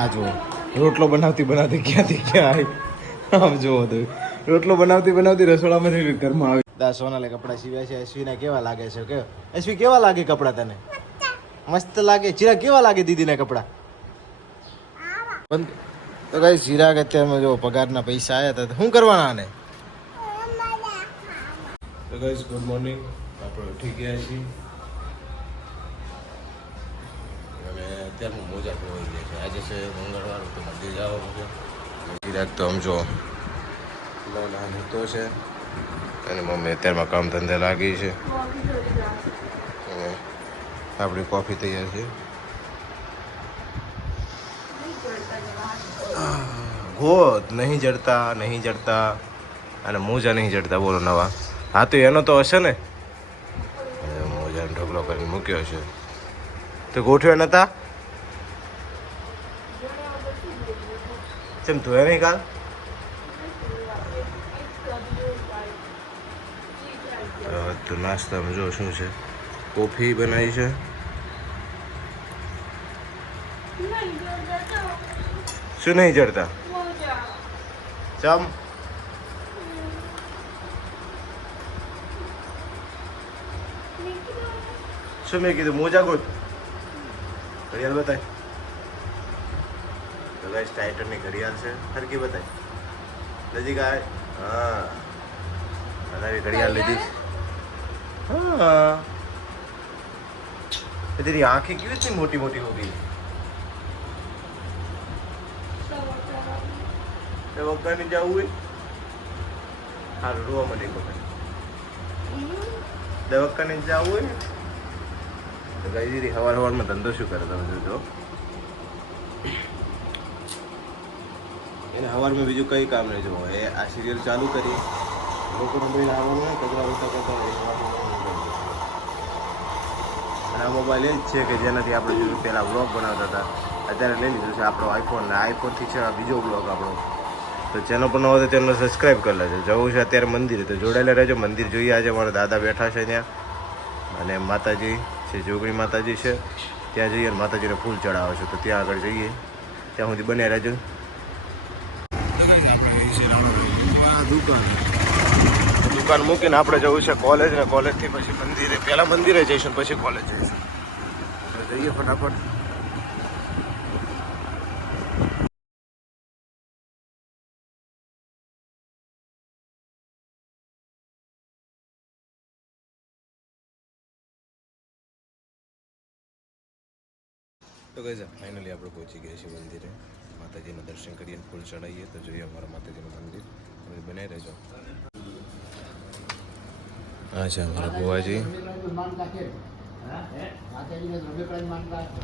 આ જો રોટલો બનાવતી બનાવતી ક્યાંથી ક્યાં આવી આમ જોવો તો રોટલો બનાવતી બનાવતી રસોડામાંથી ઘરમાં આવી સોનાલે કપડાં સીવ્યા છે. એસવીને કેવા લાગે છે કે એસવી કેવા લાગે કપડાં તને? મસ્ત લાગે. ચિરાગ કેવા લાગે દીદીના કપડાં? તો કઈ ચિરાગ અત્યારે જો પગારના પૈસા આવ્યા હતા શું કરવાના આને? તો ગાઈસ ગુડ મોર્નિંગ. આપણે ઉઠી ગયા છીએ અને અત્યારે મોજા ધોવાઈ ગયા છે. આજે છે મંગળવાર તો મંદિર જવાનું છે. ચિરાગ તો આમ જો નાનો તો છે અને મમ્મી અત્યારમાં કામ ધંધે લાગી છે અને આપણી કોફી તૈયાર છે. ગોદ નહીં જડતા અને મોજા નહીં જડતા. બોલો નવા. હા તો એનો તો હશે ને. મોજાનો ઢગલો કરીને મૂક્યો છે તો ગોઠવ્યા નતા ચમ ધોયા નહીં કાલ? તો નાસ્તામાં જો શું છે, કોફી બનાવી છે. શું નહીં જડતા? ચમ શું મેં કીધું? મોજા ગોત. ઘડિયાળ બતાય. તો ગાઈસ ટાઇટનની ઘડિયાળ છે. હરકી બતાય. નજીક આય. હા અને ઘડિયાળ લીધી. हाँ तेरी आंखें क्यों इतनी मोटी मोटी हो गई? दवाखाने नहीं जाऊँ हुई? हाँ रोआ मत देखो दवाखाने नहीं जाऊँ हुई? तो गाइस हवार हवार में धंधो शू करे તમે જો એને હવારમાં બીજું કઈ કામ નહીં જોવો. એ આ સિરિયલ ચાલુ કરી લોકોને ભાઈ આવવાનું કચરા ઓછા કરતા હોય. અને આ મોબાઈલ એ જ છે કે જેનાથી આપણે જોયું પહેલાં વ્લોગ બનાવતા હતા. અત્યારે લઈ લીધું છે આપણો આઈફોન ને આઈફોનથી છે બીજો વ્લોગ આપણો. તો ચેનલ પર ન હોય તો ચેનલ સબસ્ક્રાઈબ કરી લેજો. જવું છે અત્યારે મંદિરે તો જોડાયેલા રહેજો. મંદિર જોઈએ આજે અમારા દાદા બેઠા છે ત્યાં અને માતાજી છે જોગણી માતાજી છે ત્યાં જઈએ અને માતાજીને ફૂલ ચડાવે છે. તો ત્યાં આગળ જઈએ ત્યાં સુધી બન્યા રહેજો. દુકાન મૂકીને આપણે જવું છે કોલેજ ને કોલેજથી પછી મંદિરે. પહેલાં મંદિરે જઈશું પછી કોલેજ જઈશું. જઈએ ફટાફટ. તો ગઈ ફાઇનલી આપણે પહોંચી ગયા છીએ મંદિરે. માતાજીના દર્શન કરીએ ફૂલ ચડાવીએ. તો જોઈએ અમારા માતાજીનું મંદિર. તમે બનાવી રહેજો. હા છે અમારા બુવાજી.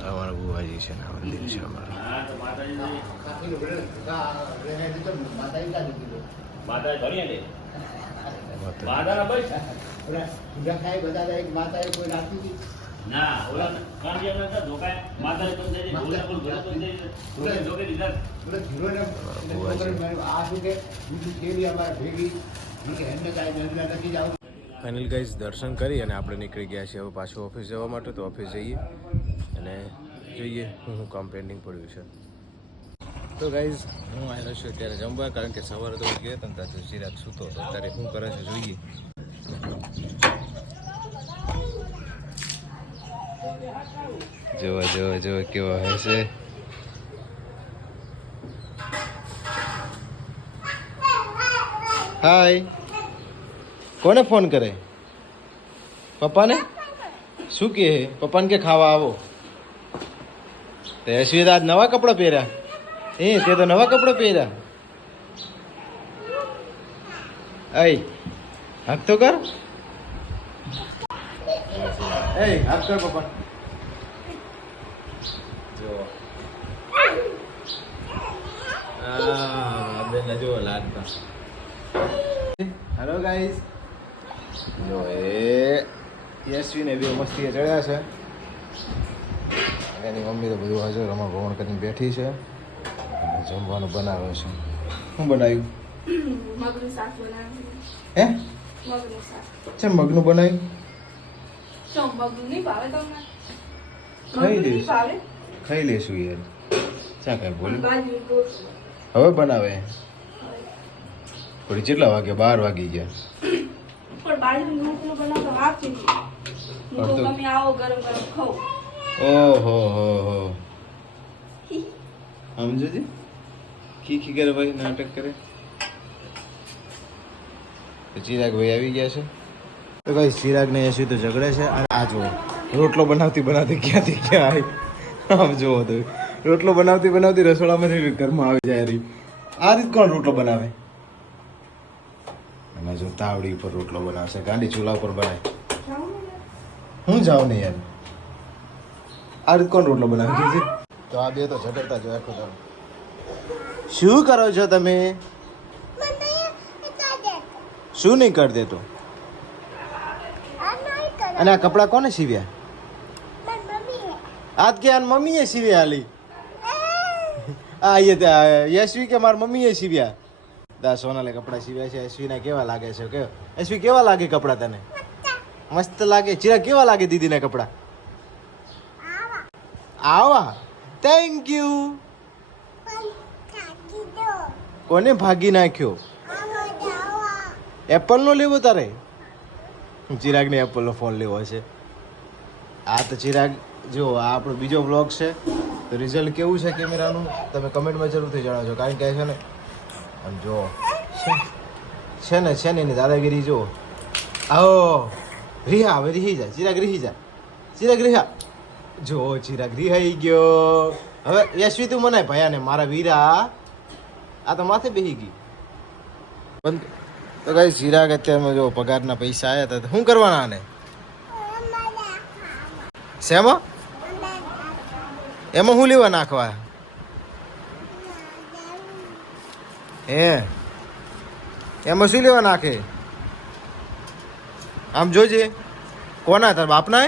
અમારા બુવાજી છે ને મંદિર છે અમારું. ફાઇનલ ગાઈઝ દર્શન કરી અને આપણે નીકળી ગયા છીએ હવે પાછું ઓફિસ જવા માટે. તો ઓફિસ જઈએ અને જોઈએ શું કામ પેન્ડિંગ પડ્યું છે. તો ગાઈઝ હું આવ્યો છું અત્યારે જમવા, કારણ કે સવારે તો ગયા હતા ને ત્યાં ચિરાગ સૂતો હતો. અત્યારે શું કરે છે જોઈએ. જોવા કેવા હશે. હાય. કોને ફોન કરે? પપ્પાને? શું કહે? પપ્પાને કે ખાવા આવો. તો એસવી આજ નવા કપડાં પહેર્યા? તે તો નવા કપડાં પહેર્યા. અય હાથ તો કર. હાથ કર પપ્પા. જો જો લાગતા. Hello guys. જો યશવી ને બી મસ્તી ચડ્યા છે. એની મમ્મી તો બધું હજુ રમા ભવન કરીને બેઠી છે અને જમવાનું બનાવે છે. શું બનાવ્યું? મગનું શાક બનાવ્યું. હે? મગનું શાક. ચમ મગનું બનાવ્યું? ચમ મગનું નહીં ભાવે તમને? ખાઈ લઈશું યાર. ચા કઈ બોલ બાજરી રોટલો. હવે બનાવે થોડી કેટલા વાગે 12 વાગી ગયા પણ બાજરી રોટલો બનાવતો આપી દીધો. હું તો તમે આવો ગરમ ગરમ ખાઓ. ઓહો હો હો સમજો જી કી કરે ભાઈ નાટક કરે તો ચિરાગ ભાઈ આવી ગયા છે તો કઈ ચિરાગ ને યશવી તો ઝઘડે છે અને આ જુઓ રોટલો બનાવતી ક્યાંથી ક્યાં આવી આમ જુઓ તો રોટલો બનાવતી રસોડામાંથી ઘરમાં આવી જાય રહી આ રીત કોણ રોટલો બનાવે અને જો તાવડી ઉપર રોટલો બનાવશે ગાંડી ચૂલા ઉપર બનાવે હું જાઉં ને યાર આ રીત કોણ રોટલો બનાવે છે તો આ બે તો ઝઘડતા જો આખો દાડો શું કરો છો તમે શું નહીં કરી દેતો અને આ કપડા કોને સીવ્યા આજ કે આ મમ્મીએ સીવ્યા હાલી યશવી કે મારી મમ્મીએ સીવ્યા દા સોનાલે કપડા સીવ્યા છે યશવીના કેવા લાગે છે કે યશવી કેવા લાગે કપડા તને મસ્ત લાગે ચિરા કેવા લાગે દીદીના કપડા આવા થેન્ક યુ કોને ભાગી નાખ્યો એપલ નો લેવો તારે ચિરાગને એપલ નો ફોન લેવો છે આ તો ચિરાગ જો આ આપણો બીજો વ્લોગ છે તો રિઝલ્ટ કેવું છે કેમેરાનું તમે કમેન્ટમાં જરૂરથી જણાવજો કારણ કે છે ને આમ જો છે ને એની દાદાગીરી જો આવો રિહા હવે રીહી જા ચિરાગ રીહી જા ચિરાગ રિહા જો ચિરાગ રીહાઈ ગયો હવે યશવી તું મનાય ભયાને મારા વીરા આ તો માથે બેહી ગઈ બંધ તો કઈ ચિરાગ અત્યારમાં જો પગારના પૈસા આવ્યા હતા શું કરવાના આને શેમાં એમાં શું લેવા નાખવા હે એમાં શું લેવા નાખે આમ જોજે કોના તાર બાપના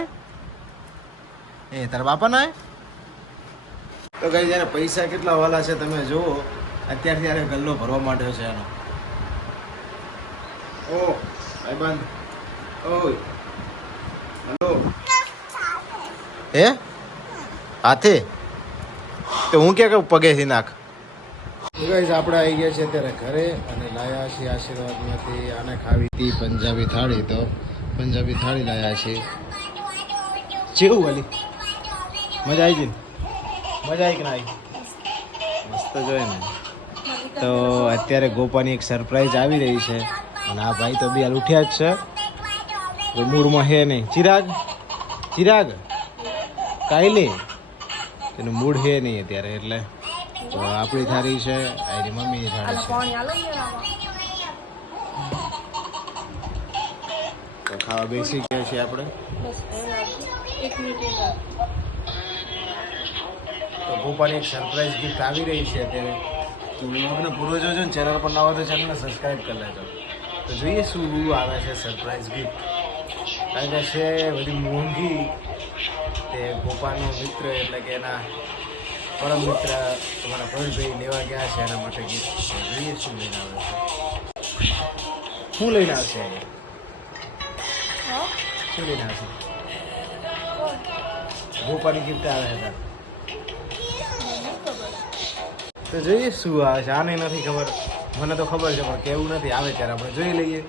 એ તારા બાપાના તો કઈ જયારે પૈસા કેટલા વાલા છે તમે જુઓ અત્યારથી યારે ગલ્લો ભરવા માંડ્યો છે એનો ઓ ભાઈબંધ ઓય હેલો હે હાથે તો હું ક્યાં પગેથી નાખ ગાઈસ આપણે આવી ગયા છે અત્યારે ઘરે અને લાયા છીએ આશીર્વાદમાંથી આને ખાવી હતી પંજાબી થાળી તો પંજાબી થાળી લાયા છીએ જેવું વાલી મજા આવી ગઈ મજા આવી કે ના આવી મસ્ત જોઈએ ને તો અત્યારે ગોપાની એક સરપ્રાઈઝ આવી રહી છે અને આ ભાઈ તો બી હાલ ઉઠ્યા જ છે મૂડમાં હે નહીં ચિરાગ કાલે એનું મૂડ હે નહીં અત્યારે એટલે તો આપણી થાળી છે એની મમ્મીની થાળી છે તો ખાવા બેસી ગયા છીએ આપણે તો ગોપાની એક સરપ્રાઈઝ ગિફ્ટ આવી રહી છે અત્યારે તો મને પૂરો જોજો ને ચેનલ પર ના હોય તો ચેનલને સબસ્ક્રાઈબ કરી લેજો તો જોઈએ શું આવે છે સરપ્રાઈઝ ગિફ્ટ કારણ કે છે બધી મોંઘી તે ગોપાનો મિત્ર એટલે કે એના પરમ મિત્ર તમારા પ્રવીણભાઈ લેવા ગયા છે એના માટે ગિફ્ટ જોઈએ શું લઈને આવે છે શું લઈને આવશે શું લઈને આવશે ગોપાની ગિફ્ટ આવે છે તો જોઈએ શું આવે છે આને નથી ખબર મને તો ખબર છે પણ કેવું નથી આવે ત્યારે આપણે જોઈ લઈએ